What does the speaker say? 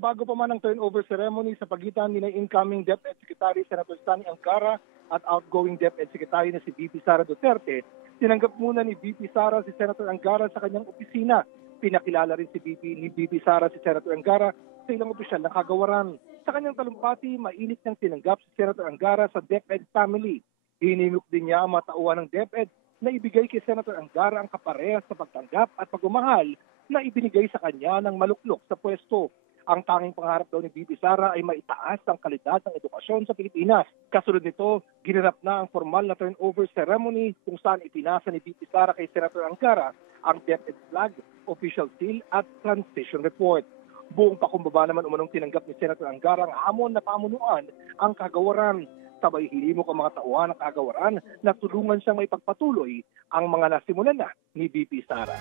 Bago pa man ang turnover ceremony sa pagitan ni incoming DepEd Secretary Senator Stanley Angara at outgoing DepEd Secretary na si VP Sara Duterte, tinanggap muna ni VP Sara si Senator Angara sa kanyang opisina. Pinakilala rin ni VP Sara si Senator Angara sa ilang opisyal na kagawaran. Sa kanyang talumpati, mainit niyang tinanggap si Senator Angara sa DepEd family. Hinimok din niya ang mga tauhan ng DepEd na ibigay kay Senator Angara ang kaparehas sa pagtanggap at pagmamahal na ibinigay sa kanya ng maluklok sa pwesto. Ang tanging pangarap daw ni VP Sara ay maitaas ang kalidad ng edukasyon sa Pilipinas. Kasunod nito, ginanap na ang formal na turnover ceremony kung saan ipinasa ni VP Sara kay Senator Angara ang DepEd flag, official seal at transition report. Buong pakumbaba naman umanong tinanggap ni Senator Angara ang hamon na pamunuan ang kagawaran. Sabay hilimok ang mga tauhan ng kagawaran na tulungan siyang maipagpatuloy ang mga nasimulan na ni VP Sara.